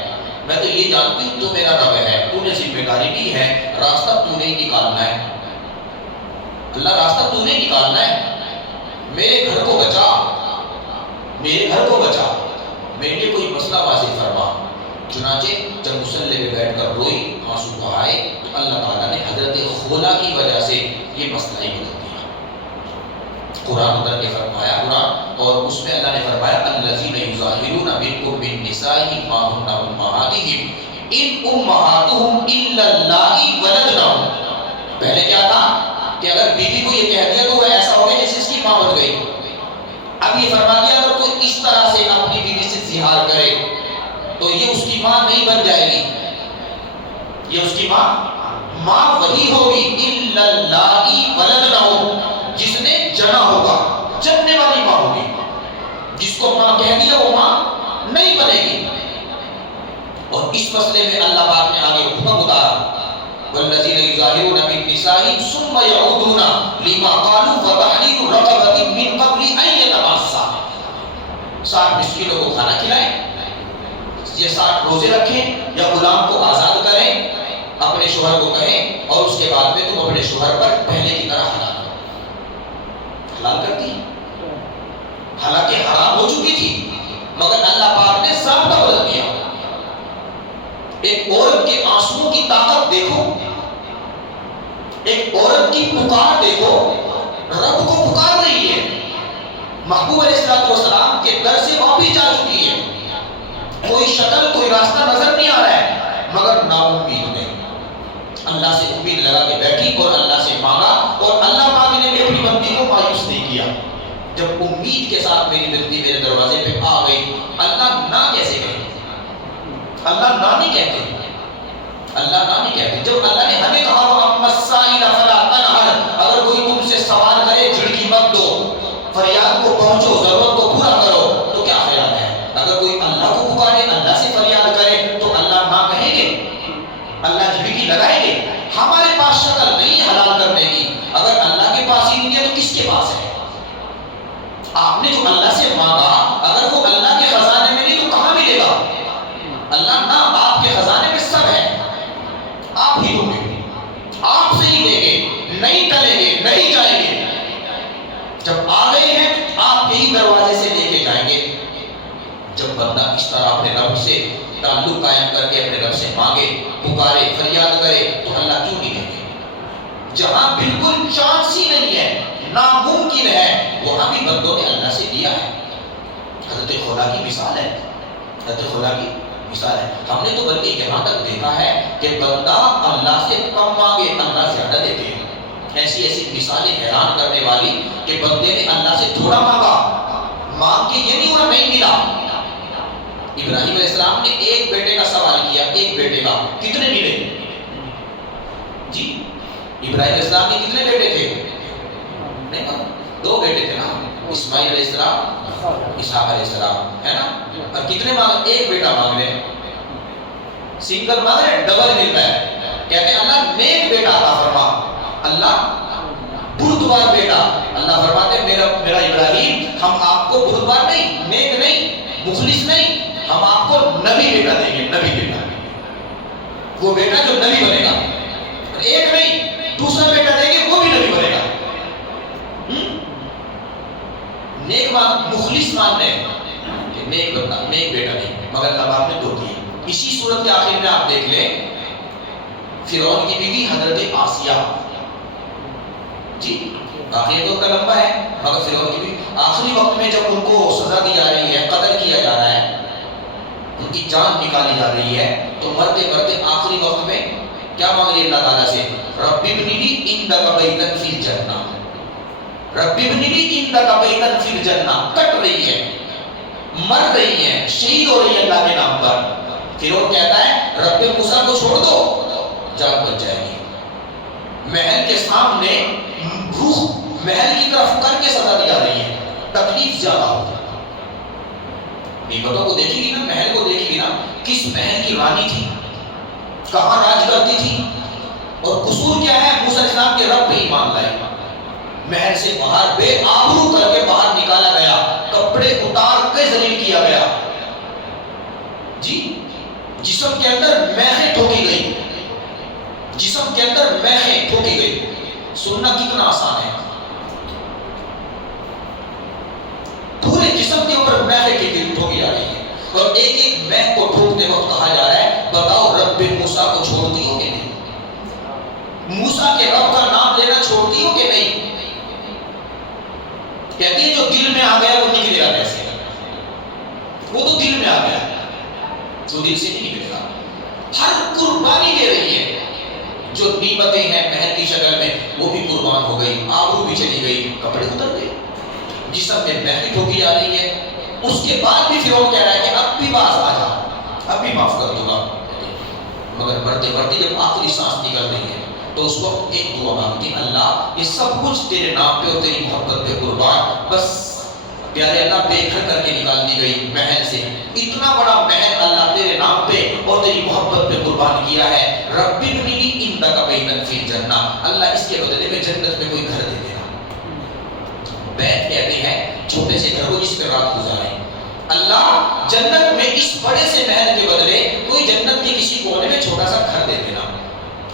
میں تو یہ جانتی ہوں تو میرا رب ہے، تو نے ذمہ داری دی ہے، راستہ تو نے ہی نکالنا ہے. اللہ راستہ تو نے نکالنا ہے، میرے گھر کو بچا، میرے گھر کو بچا، میرے لیے کوئی مسئلہ واضح فرما. چنانچہ جب مصلی پہ بیٹھ کر روئی، آنسو بہائے، تو اللہ تعالیٰ نے حضرت خولا کی وجہ سے یہ مسئلہ ہی بدل دیا. قرآن اتر کے فرمایا قرآن، اور اس میں اللہ نے فرمایا الذین یظاہرون منکم من نسائہم ما ہن امہاتہم ان امہاتہم الا اللائے ولدنہم. پہلے کیا تھا کہ اگر بیوی کو یہ کہہ دیا تو وہ ایسا ہو گیا جیسے اس کی ماں بن گئی. اب یہ فرما دیا اگر کوئی اس طرح سے اپنی بیوی سے زہار کرے تو یہ اس کی ماں نہیں بن جائے گی، یہ اس کی ماں وہی ہوگی الا اللائے ولدنہم، جس نے جنا ہوگا، جننے والی ماں ہوگی. جس کو ماں کہہ دیا وہ ماں نہیں بنے گی. اور اس مسئلے میں اللہ پاک نے آگے حکم اتارا والذین یظاہرون من نسائہم ثم یعودون لما قالوا فتحریر رقبۃ من قبل ان یتماسا. 60 مسکینوں کو کھانا کھلائیں یا 60 روزے رکھیں یا غلام کو آزاد کریں، اپنے شوہر کو کہیں اور اس کے بعد میں تم اپنے شوہر پر پہلے کی طرح حلال کرتی. حالانکہ حرام ہو چکی تھی مگر اللہ پاک نے ضابطہ بدل دیا. ایک عورت کے آنسوؤں کی طاقت دیکھو، ایک عورت کی پکار دیکھو، رب کو پکار رہی محبوب علیہ السلام کے در سے واپس جا چکی ہے، کوئی شکل کوئی راستہ نظر نہیں آ رہا ہے، مگر نا امید نہیں، اللہ سے امید لگا کے بیٹھی اور اللہ سے مانگا، اور اللہ پاک نے بھی اپنی بندی کو مایوس نہیں کیا۔ جب امید کے ساتھ میری بندی میرے دروازے پہ آ گئی، اللہ نہ کیسے کہے؟ اللہ نہ نہیں کہتے، اللہ نہ نہیں کہتے۔ جب اللہ نے ہمیں کہا وَأَمَّا السَّائِلَ فَلَا تَنْهَرْ، اگر کوئی تم سے سوال کرے جھڑکی مت دو، فریاد کو پہنچو، ضرورت کو پورا کرو، تو کیا خیال ہے؟ اگر کوئی اللہ کو پکارے، اللہ سے فریاد کرے، تو اللہ نہ کہیں گے؟ اللہ جھڑکی لگائیں گے؟ ہمارے پاس شکل نہیں حلال کرنے کی، اگر اللہ کے پاس ہی نہیں ہے تو کس کے پاس ہے؟ آپ نے جو اللہ سے مانگا، اگر وہ اللہ کے خزانے میں نہیں تو کہاں ملے گا؟ اللہ نہ، آپ کے خزانے میں سب ہے، آپ ہی دو گے، آپ سے ہی دیں گے، نہیں ٹلیں گے، نہیں جائیں گے۔ جب آ گئے ہیں آپ یہی دروازے سے لے کے جائیں گے۔ جب بندہ اس طرح اپنے رب سے تعلق قائم کر کے اپنے رب سے مانگے، پکارے، فریاد کرے، تو اللہ کیوں نہیں دیں گے؟ جہاں بالکل چانس ہی نہیں ہے، ناممکن ہے، وہاں بھی بندوں نے اللہ سے دیا ہے۔ حضرت خلا کی مثال ہے، حضرت خلا کی مثال ہے۔ ہم نے تو بلکہ یہاں تک دیکھا ہے کہ بندہ اللہ سے کم مانگے، اللہ زیادہ دیتے ہیں۔ ایسی ایسی مثالیں حیران کرنے والی کہ بندے نے اللہ سے تھوڑا مانگا، مانگ کے یہ نہیں ہوا نہیں ملا۔ ابراہیم علیہ السلام نے ایک بیٹے کا سوال کیا، ایک بیٹے کا، کتنے ملے؟ جی ابراہیم علیہ السلام کے کتنے بیٹے تھے؟ نہیں، دو بیٹے تھے نا، اسماعیل علیہ السلام، اسحاق علیہ السلام، ہے نا؟ اور کتنے مانگ؟ ایک بیٹا مانگ رہے، سنگل مانگ رہے، ڈبل مل رہا ہے۔ کہتے ہیں اللہ نیک بیٹا عطا فرما، اللہ بردبار بیٹا۔ اللہ فرماتے ہیں میرا ابراہیم، ہم آپ کو بردبار نہیں، نیک نہیں، مخلص نہیں، ہم آپ کو نبی بیٹا دیں گے، نبی بیٹا، وہ بیٹا جو نبی بنے گا۔ ایک نہیں، دوسرا بیٹا دیں گے، وہ بھی نبی بنے گا۔ نیک مان، مخلص مان رہے کہ نیک بندہ، نیک بیٹا نہیں، مگر اب آپ نے دو دیے۔ اسی صورت کے آخر میں آپ دیکھ لیں، فرعون کی بیوی حضرت آسیہ، جی آخری دور کا لمبا ہے، مگر فرعون کی بھی آخری وقت میں جب ان کو سزا دی جا رہی ہے، قتل کیا جا رہا ہے، ان کی جان نکالی جا رہی ہے، تو مرتے مرتے آخری وقت میں کیا مانگ رہی اللہ تعالیٰ سے؟ رب ابن لی عندک بیتا فی الجنہ، رب ابن لی عندک بیتا فی الجنہ۔ کٹ رہی ہے، مر رہی ہے، شہید ہو رہی ہے اللہ کے نام پر۔ فرعون کہتا ہے رب موسیٰ کو چھوڑ دو، جان بچ جائے گی۔ محل کے سامنے روح محل کی طرف کر کے سزا دی جا رہی ہے، تکلیف زیادہ ہوگی۔ نعمتوں کو دیکھے گی نا، محل کو دیکھے گی نا، کس محل کی رانی تھی، کہاں راج کرتی تھی، اور قصور کیا ہے؟ موسیٰ علیہ السلام کے رب پہ ایمان لائے۔ محل سے باہر بے آبرو کر کے باہر نکالا گیا، کپڑے اتار کے ذلیل کیا گیا، جی جسم کے اندر میخیں ٹھوکی گئی، جسم کے اندر میخیں ٹھوکی گئی۔ سننا کتنا آسان ہے، پورے جسم کے اوپر میخیں ٹھوکی جا رہی ہے، اور ایک ایک میخ کو ٹھوکتے وقت کہا جا رہا ہے بتاؤ رب موسیٰ کو چھوڑتی ہو کہ نہیں؟ موسیٰ کے رب کا نام لینا چھوڑتی ہو کہ نہیں؟ کہتی ہے جو دل میں آ گیا وہ نکلے گا کیسے؟ وہ تو دل میں آ گیا، جو دل سے نہیں نکلے گا۔ ہر قربانی دے رہی ہے، جو نعمتیں ہیں محل کی شکل میں وہ بھی قربان ہو گئی، آبرو بھی چلی گئی، کپڑے اتر گئے، جسم میں محنت ٹھوکی جا رہی ہے۔ اس کے بعد بھی فرعون کہہ رہا ہے کہ اب بھی باز آ جا، اب بھی معاف کر دوں گا، مگر بڑھتے بڑھتے جب آخری سانس نکل رہی ہے تو اس وقت ایک دعا مانگتی، اللہ یہ سب کچھ تیرے نام پہ اور تیری محبت پہ قربان، بس پیارے اللہ بے گھر کر کے نکال دی گئی محل سے۔ اتنا بڑا محل اللہ تیرے نام پہ اور تیری محبت پہ قربان کیا ہے، رب ابن لی عندک بیتا فی الجنہ، اللہ اس کے بدلے میں جنت میں کوئی گھر دے دینا۔ بیت کہتے ہیں چھوٹے سے گھر کو جس پہ رات گزارے، اللہ جنت میں اس بڑے سے محل کے بدلے کوئی جنت کے کسی کونے میں چھوٹا سا گھر دے دینا۔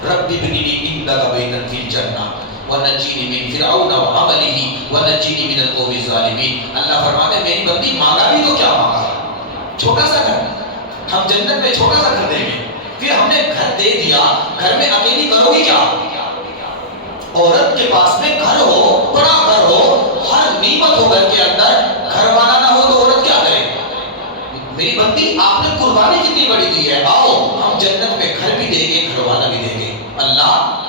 رب ابن لی عندک بیتا فی الجنہ وَنَجِّنِي مِن فِرْعَوْنَ وَعَمَلِهِ وَنَجِّنِي مِنَ الْقَوْمِ الظَّالِمِينَ۔ اللہ فرماتے ہیں میری بندی مانگا بھی تو کیا مانگا؟ چھوٹا سا گھر، ہم جنت میں چھوٹا سا گھر دیں گے، پھر ہم نے گھر دے دیا، گھر میں اکیلی کرو گی کیا؟ عورت کے پاس میں گھر ہو، بڑا گھر ہو، ہر نعمت ہو گھر کے اندر، قربانی کتنی بڑی دی ہے. آؤ ہم جنت میں گھر بھی دیں گے، گھر والا بھی دیں گے. اللہ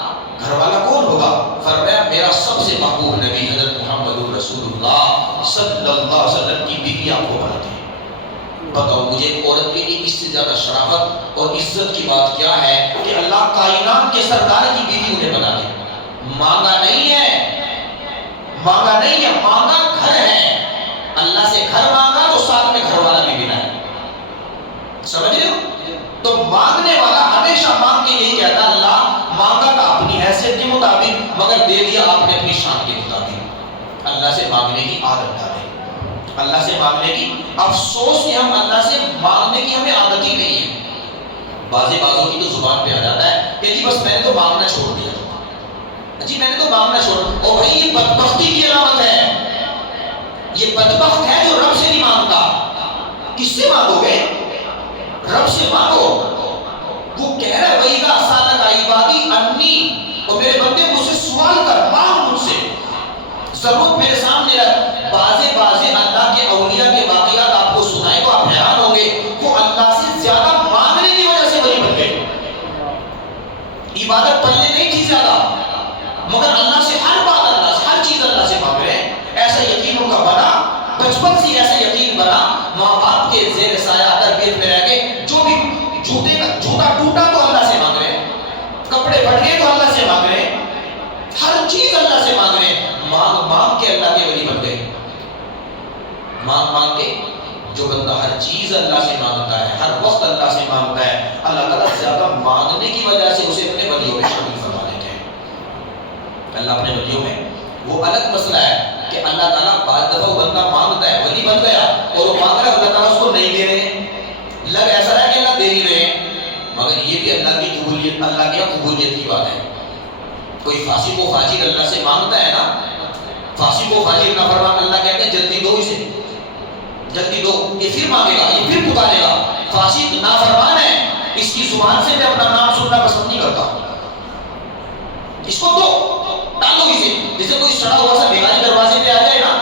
گھر والا کون ہوگا؟ فرمایا میرا سب سے محبوب نبی حضرت محمد رسول اللہ صلی اللہ علیہ وسلم کی بیوی آپ کو بناتے ہیں. بتاؤ مجھے ایک عورت کے لیے اس سے زیادہ شرافت اور عزت کی بات کیا ہے کہ اللہ کائنات کے سردار کی بیوی انہیں بنا دے. مانگا نہیں ہے، مانگا نہیں ہے، مانگا گھر ہے. اللہ سے گھر مانگا تو ساتھ میں گھر والا بھی بنا ہے. سمجھ رہے ہو؟ تو مانگنے والا ہمیشہ مانگ کے یہی کہتا اللہ مانگا تھا اپنی حیثیت کے مطابق مگر دے دیا آپ نے اپنی شان کے مطابق. اللہ سے مانگنے کی عادت ڈالیں، اللہ سے مانگنے کی. افسوس کہ ہم اللہ سے مانگنے کی ہمیں عادت ہی نہیں ہے. بازوں کی تو زبان پہ آ جاتا ہے کہ جی بس میں نے تو مانگنا چھوڑ دیا، جی میں نے تو مانگنا چھوڑ. اور بھائی یہ بدبختی کی علامت ہے، یہ بدبخت ہے جو رب سے نہیں مانگتا. کس سے مانگو گے؟ رب سے مانگو. وہ کہہ رہا ہے وہی کا سالک عبادی انی، اور میرے بندے مجھ سے سوال کر، مانگ مجھ سے، ضرورت میرے سامنے رکھ. بازے اللہ کے اولیاء کے واقعات آپ کو سنائے تو آپ حیران ہوں گے. وہ اللہ سے زیادہ مانگنے کی وجہ سے ولی بن گئے. عبادت پہلے نہیں تھی زیادہ مگر اللہ سے ہر بات، اللہ سے ہر چیز اللہ سے مانگ رہے ہیں. ایسا یقین ان کا بنا، بچپن سے ایسا یقین بنا. ماں باپ کے زیر سایہ تربیت میں رہ کے جو بھی جوتا ٹوٹا تو اللہ سے مانگ رہے ہیں، کپڑے پھٹ گئے تو اللہ سے مانگ رہے ہیں، ہر چیز اللہ سے مانگ رہے ہیں. مانگ مانگ کے اللہ کے ولی بن گئے. مانگ مانگ کے جو بندہ ہر چیز اللہ سے مانگتا ہے، ہر وقت اللہ سے مانگتا ہے، اللہ تعالیٰ زیادہ مانگنے کی وجہ سے اسے اپنے ولیوں میں شامل فرما دیتے ہیں. اللہ اپنے ولیوں میں، وہ الگ مسئلہ ہے کہ اللہ تعالیٰ بعض دفعہ وہ بندہ مانگتا ہے، ولی بن گیا اور وہ مانگ رہا ہے، اللہ تعالیٰ اس کو نہیں دے رہے ہیں. لگ ایسا ہے کہ اللہ دے ہی رہے ہیں مگر یہ بھی اللہ کی قبولیت، اللہ کی قبولیت کی بات ہے. کوئی فاسق و فاجر اللہ سے مانگتا ہے نا، فاسق و فاجر نافرمان اللہ کہتے ہیں جلدی دو اسے، جلدی دو، یہ پھر مانگے گا، یہ پھر پکارے گا. فاسق نافرمان ہے، اس کی زبان سے میں اپنا نام سننا پسند نہیں کرتا. اس کو دو، ڈالو اسے. جیسے کوئی سڑا ہوا سا بیماری دروازے پہ آ جائے نا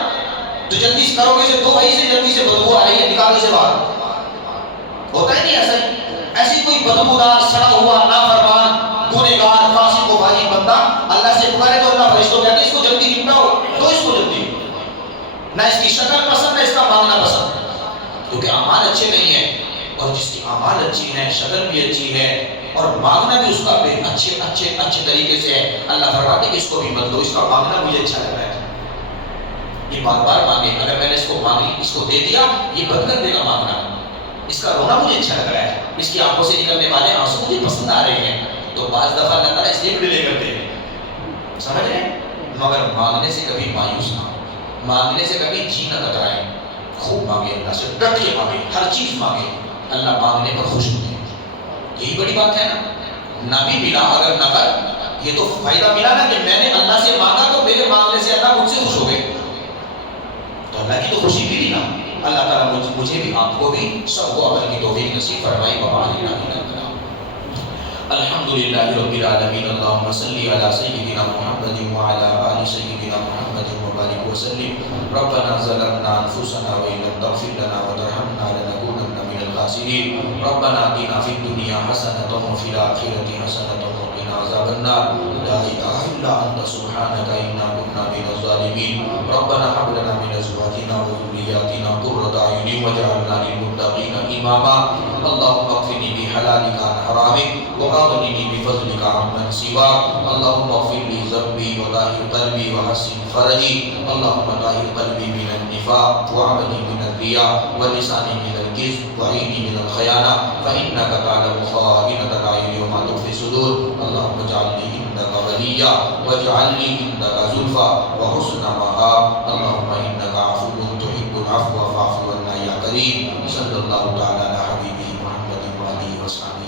تو جلدی سے کرو گے اسے دو بھائی سے، جلدی سے بدبو آ رہی ہے نکالو اسے باہر. ہوتا ہے نہیں ایسا ہی؟ ایسی کوئی بدبودار سڑا ہوا نافرمان گنہگار فاسق و فاجر بندہ اللہ سے پکارے تو اللہ فرشتوں کہتے ہیں اس کو جلدی نپٹاؤ، دو اس کو جلدی. نہ اس کی شکل پسند ہے، اس کا مانگنا پسند، کیونکہ اعمال اچھے نہیں ہیں. اور جس کی اعمال اچھی ہیں، شکل بھی اچھی ہے اور مانگنا بھی اس کا اچھے طریقے سے ہے، اللہ فرماتے کہ اس کو بھی مت دو، اس کا مانگنا مجھے اچھا لگ رہا ہے. یہ بار بار مانگے، اگر میں نے اس کو مانگ لی، اس کو دے دیا، یہ بند کر دے گا مانگنا. اس کا رونا مجھے اچھا لگ رہا ہے، اس کی آنکھوں سے نکلنے والے آنسو مجھے پسند آ رہے ہیں. تو بعض دفعہ اللہ تعالیٰ اس لیے بھی ڈیلے کرتے ہیں، سمجھ رہے ہیں. مگر مانگنے سے کبھی مایوس نہ ہو، مانگنے سے کبھی جی نہ کترائے. خوب مانگے، اللہ سے ڈٹ کے مانگے، ہر چیز مانگے. اللہ مانگنے پر خوش ہوتے ہیں. یہی بڑی بات ہے نا. نہ بھی ملا اگر نہ کر، یہ تو فائدہ ملا نا کہ میں نے اللہ سے مانگا تو میرے مانگنے سے اللہ مجھ سے خوش ہو گئے. تو اللہ کی تو خوشی ملی نا. اللہ تعالیٰ مجھے بھی آپ کو بھی سب کو عمل کی توفیق نصیب فرمائی. الحمدللہ رب العالمین. اللہم صلی علی سیدنا محمد وعلی آل سیدنا محمد وبارک وسلم. ربنا ظلمنا انفسنا وإن لم تغفر لنا وترحمنا لنكونن من الخاسرین. ربنا آتنا فی الدنیا حسنۃ وفی الآخرۃ حسنۃ وقنا عذاب النار. لا الہ الا انت سبحانک انا كنا من الظالمین. ربنا هب لنا من ازواجنا وذرياتنا قرة اعین واجعلنا للمتقین اماما. اللهم اكفني بحلالك عن حرامك وأغنني بفضلك عمن سواك. اللهم اغفر لي ذنبي وطهر قلبي وحسن فرجي. اللهم طهر قلبي من النفاق وعملي من الرياء ولساني من الكذب وعيني من الخيانة فإنك تعلم خائنة الأعين وما تخفي الصدور. اللهم اجعلني عندك وليا واجعل لي عندك زلفى وحسن مآب. اللهم إنك عفو تحب العفو فاعف عنا يا كريم. صلى الله تعالى على حبيبه محمد وآله وصحبه